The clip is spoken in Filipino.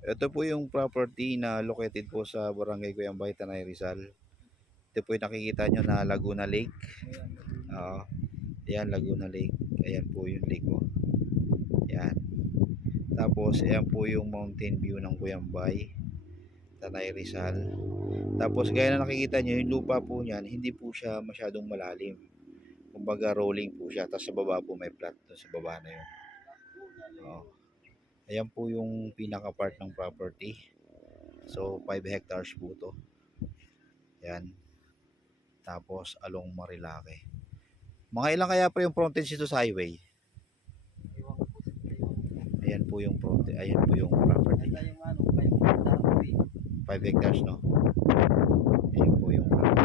Ito po yung property na located po sa Barangay Cuyambay, Tanay Rizal. Ito po yung nakikita nyo na Laguna Lake. Oo. Ayan, Laguna Lake. Ayan po yung lake ko. Ayan. Tapos, ayan po yung mountain view ng Cuyambay, Tanay Rizal. Tapos, gaya na nakikita nyo, yung lupa po niyan, hindi po siya masyadong malalim. Kumbaga, rolling po siya. Tapos sa baba po may flat doon sa baba na yun. Oo. Ayan po yung pinaka part ng property. So, 5 hectares po to. Ayan. Tapos, along Marilake. Mga ilang kaya pa yung frontage dito sa highway? Ayan po yung frontage. Ayan po yung property. 5 hectares, no? Ayan po yung property.